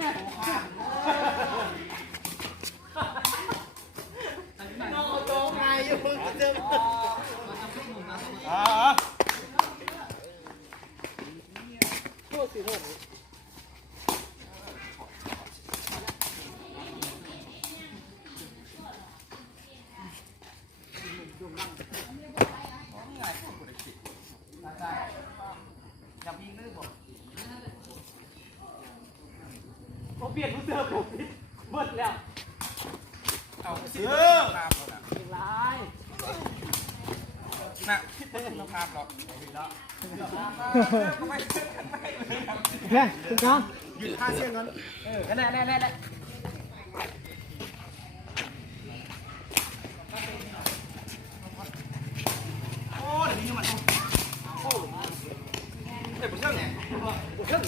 น้องโตไงอยู่เดิมโทษสิโทษเปลี่ยนผู้เสื้อผมเบิดแล้วเอาเสื้อภาพเราเป็นไรน่ะเราภาพเราเนี่ยคุณน้อง หยุดค่าเสื้อก่อนแน่โอ้เดี๋ยวนี้มันโอ้เด็กผมเชื่อไงผมเชื่อ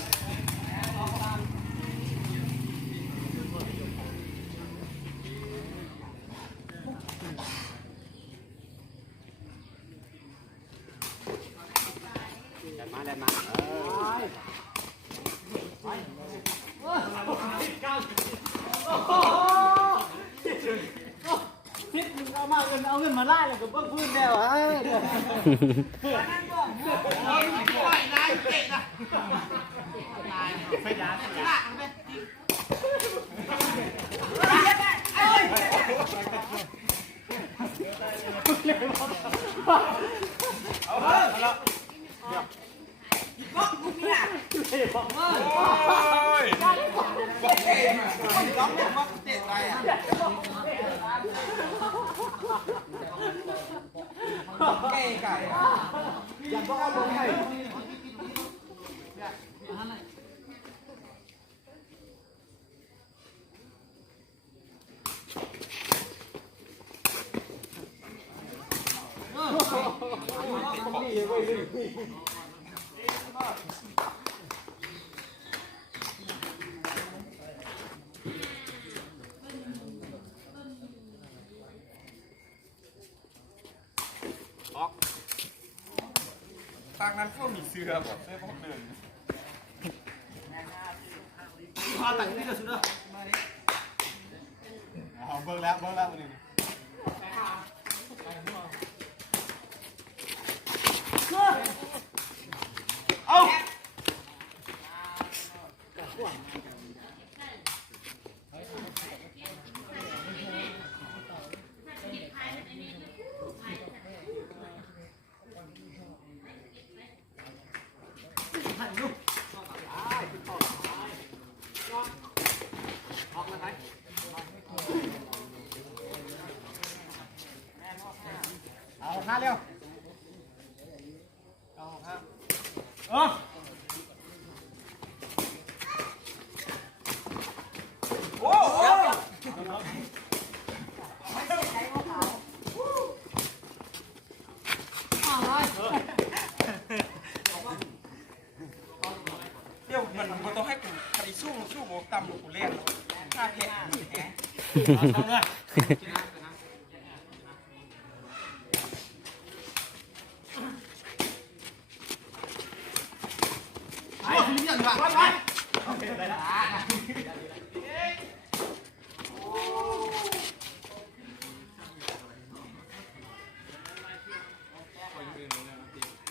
มาได้มาพิษมึงเอามาเอาเงินมาไล่เลยกับเบิ้งพื้นแล้วฮะไม่ยากเอาละบอกมึงเนี่ยบอกเลยบอกเองร้องเนี่ยบอกเจ็บไปอ่ะเก่งไก่อย่าบอกว่าบอกไก่ทางนั้นก็มีเสื้อแบบเสื้อพวกเดินพาตังนี่ก็สุดแล้วเบิ้งแล้ววันนี้เอาเอา5เร็วเอา5โอ้โหเดี๋ยวมันต้องให้กูใครสู้โบกตำกูเล่นท่าเละเอาเลย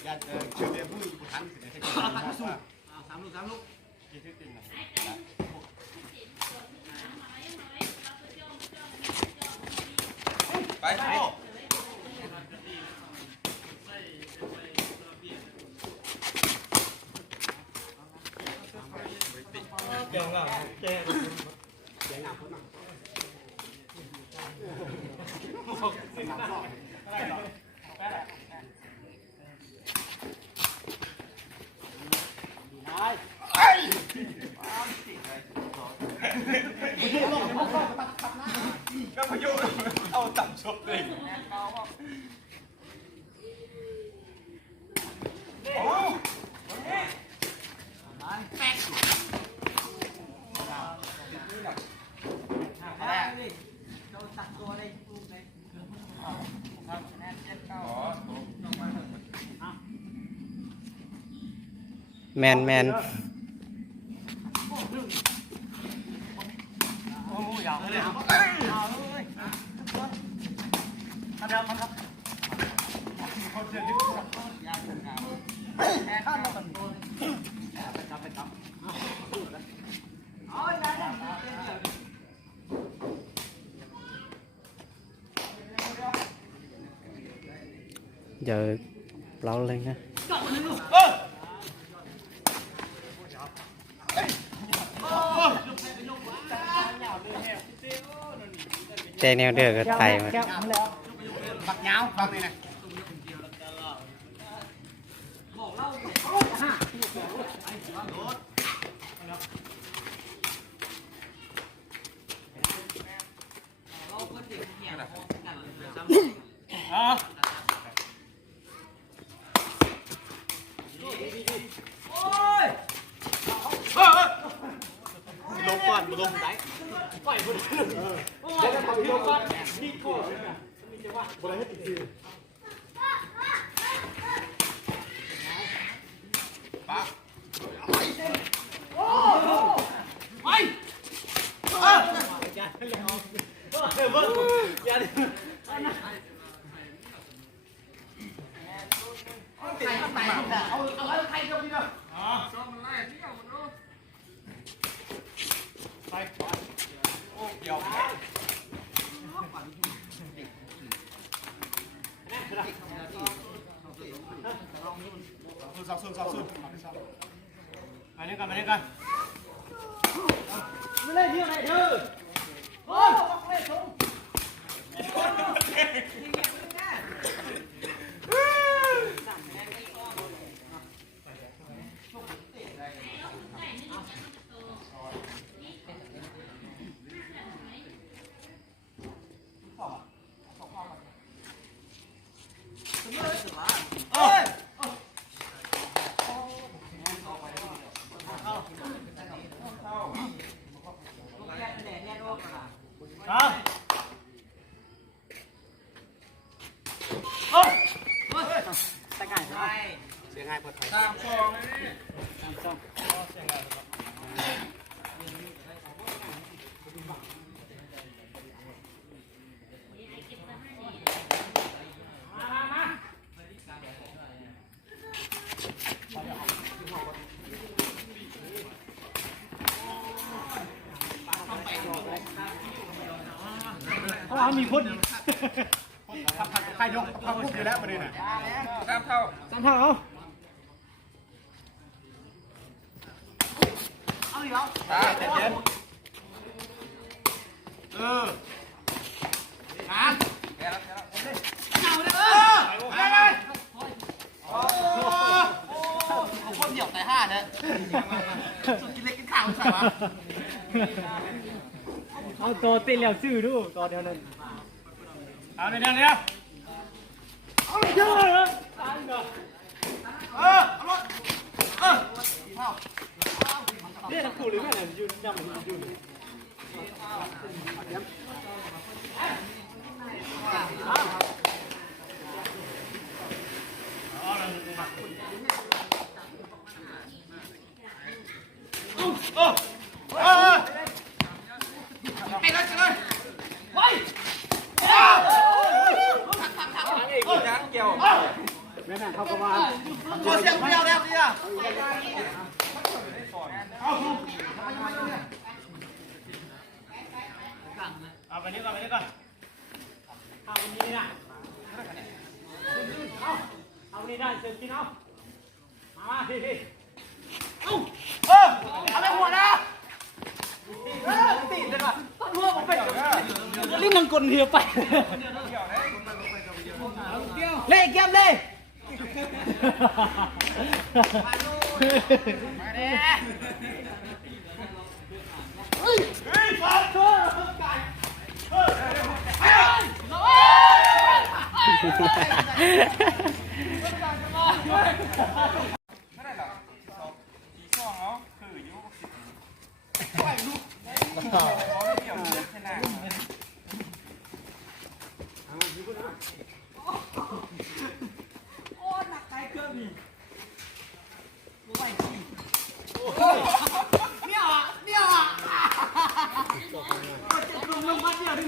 ยัดเชื่อเดี๋ยวพูดทันเดี๋ยวให้สู้3 ลูกไปเก่งอ่ะเก่งหนักมากก็พายุเอาต่ำชกเลยโอ้แป๊กตัดตัวได้ลูกเลยแมน เอาเลยเอาเลยเอาเดี๋ยวมันครับคนเดียวนี่ยาคนงามแค่ข้ามมันไปจับเอาได้ giờ lâu lên ha chạy neo được cái tay mà bạc nháo bạc này này lông quan một lông đấy phải một đây là một lông quan đi cổ một đấy hết thì ba mày Sụn. Mày lên coi. Nó lên như này thôi. Thôi, bóc lên xuống.เขามีพ่นทำผัดกับใครยกทำพุ่งอยู่แล้วประเด็นน่ะ3 เท่าเอาอีกแล้วเย็นงานเอาเลยคนเดี่ยวแต่5เนี่ยสุดกินเล็กกินข้าวใช่ไหมเอาตัวเต้นแล้วซื่อดูตัวเดียวนั้นเอาเดี๋ยวเอาเลยเยอะเลยเอารถเรียกกูหรือไม่เนี่ยยืนดำยืนไอ้รถเลยเฮ้ยยังเกี่ยวแม่เขาก็มาตัวเสียงเดียวแล้วเนี่ยเอาไปนี่ก่อนเอาไปนี่นะเอานี่ได้เสร็จกินเอามาพี่เอาไปหัวนะติดเลยว่ะต้นหัวผมเป็นลิ้นนังกลเฮียไปเล่เก็บเลย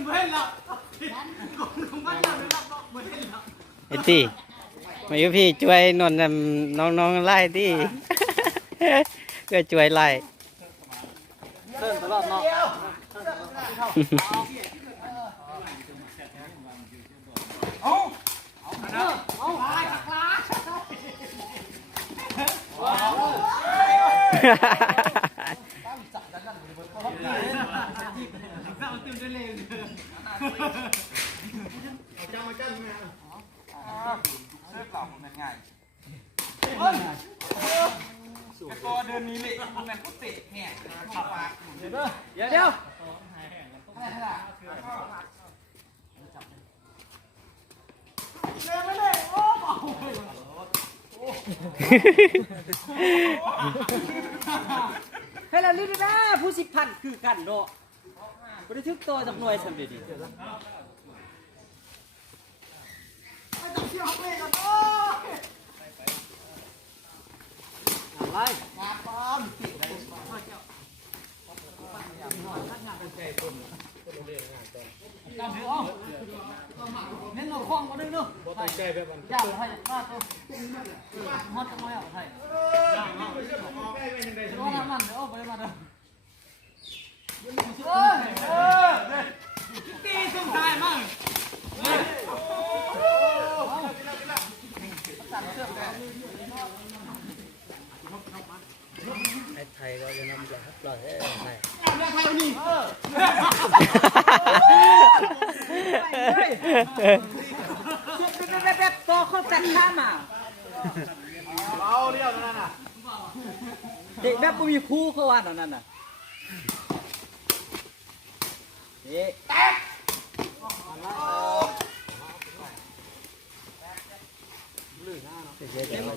เว้นละของมันละไม่รับเว้นละ ไอ้ตี้มาอยู่พี่ช่วยนนท์น้องๆไล่ตี้ ก็ช่วยไล่ เดินตลอดเนาะ เสื้อเปล่าผมเป็นง่ายแต่ก็เดินนี้เลยมันก็เตะเนี่ยเข้าปาก เดี๋ยว ให้เราลิ้นนะผู้สิพันคือกันเนาะบริทึกตัวจากหน่วยสำเร็จดีเน้นเราคล้องมาด้วยเนาะย่างให้มาตัวมัดกันไว้เอาให้ร้อนน้ำมันเดี๋ยวเอาไปมาเด้อตีสงสัยมั่ง ไทยก็จะนำจากปล่อยให้ไทย แบบตัวเขาจัดข้ามา เอาเรียวนั่นน่ะ เด็กแบบมีครูเขาว่านั่นน่ะเด็ก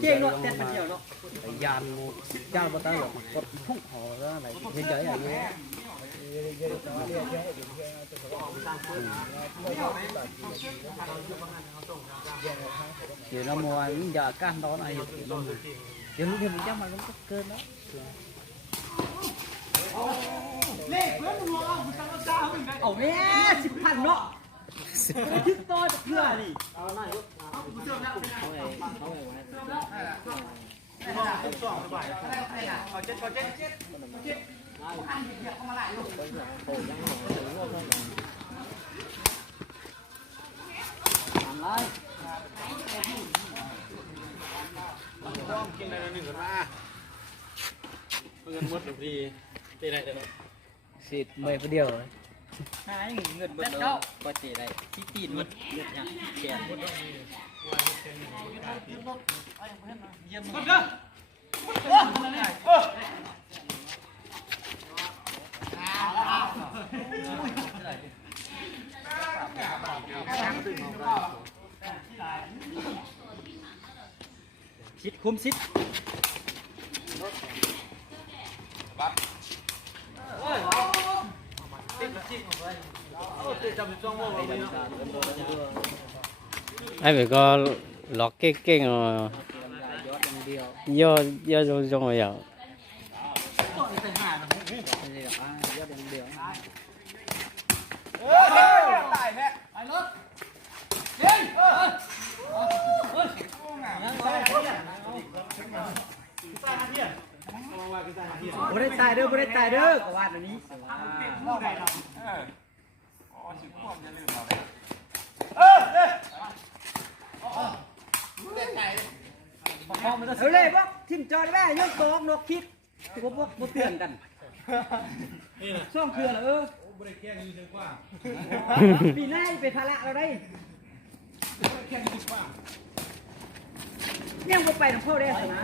เก่งเนาะแต่มันเดียวเนาะ ยานยานมาตั้งหรอกกดพุ่งหอแล้วอะไรเห็นเยอะอย่างเงี้ยเดี๋ยวเรามัวอย่าก้านđó nàyเดี๋ยวลูกเห็นมันจะมามันก็เกินแล้ว เอาแม่10,000เนาะถึงตัวจะเพื่อนี่ กินอะไรหนึ่งกันมาเงินหมดหรือดีตีได้เลย สิบไม่เดียว หาเงินเบิดแล้วก็สิได้ที่ตีนหมดเงินหยังแขนหมดเยี่ยมหมด คิดคุ้มซิด ไอ้เบก็ล็อกเก่งๆอ่ะย่อจงๆอ่ะ ตายแม่ บ่ได้ตายเด้อบ่ได้ตายเด้อก็ว่าอันนี้ อ๋อสิควบจะลืมเราเลย เอาเลยบ่ทิ่มจอดแม่ยกตอกนกคิดบ่เตือนกันช่องเตือนบ่ได้แก้งอยู่เชิงกว้างปีหน้าเป็นภาระเราได้ยังบ่ไปนำพ่อได้นะ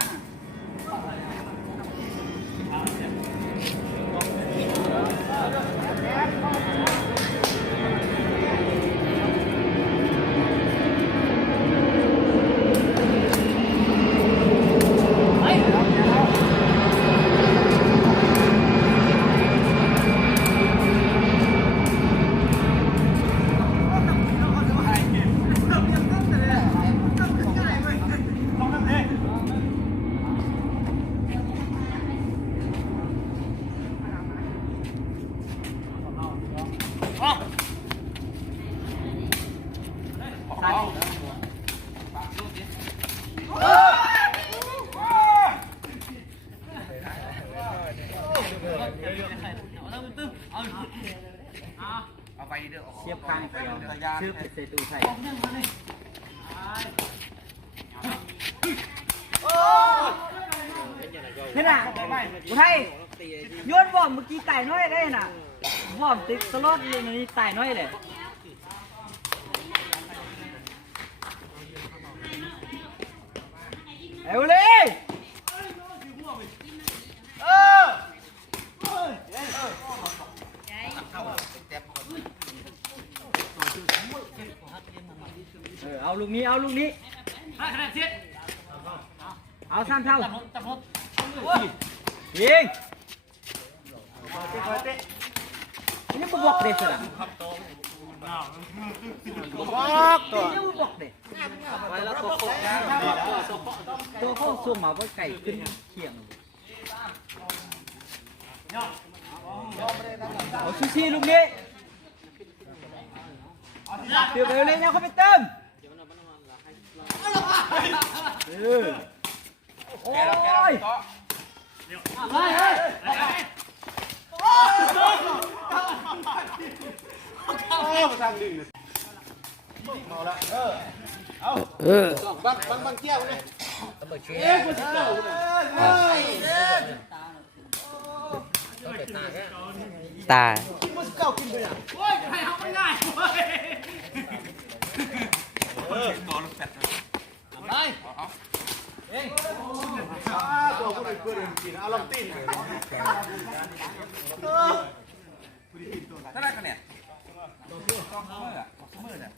เอาไปเด้อ เสียบข้างเดียวชื่อเซตูไทยเห็นน่ะอุทัยโยนบอมเมื่อกี้ไต่น้อยได้น่ะบอมติดสล็อตเลยนี่ไต่น้อยเลยเอาเลยเอาลูกนี้เอาลูกนี้เอาสามเท่ายิงนี่บุบกเด็ดสุดอ่ะบุบตัวนี่บุบกเด็ดตัวเขาส่งมาว่าไก่ขึ้นเขียงเอาชี้ลูกนี้เดี๋ยวไปเลยเนี่ยเขาไปเติมโอ้ยบางเกี้ยวนี่ตาตัวผู้เป็นเพื่อนกินเอาลำตีน เท่าไหร่กันเนี่ย2 มื้ออ่ะ2 มื้อเนี่ย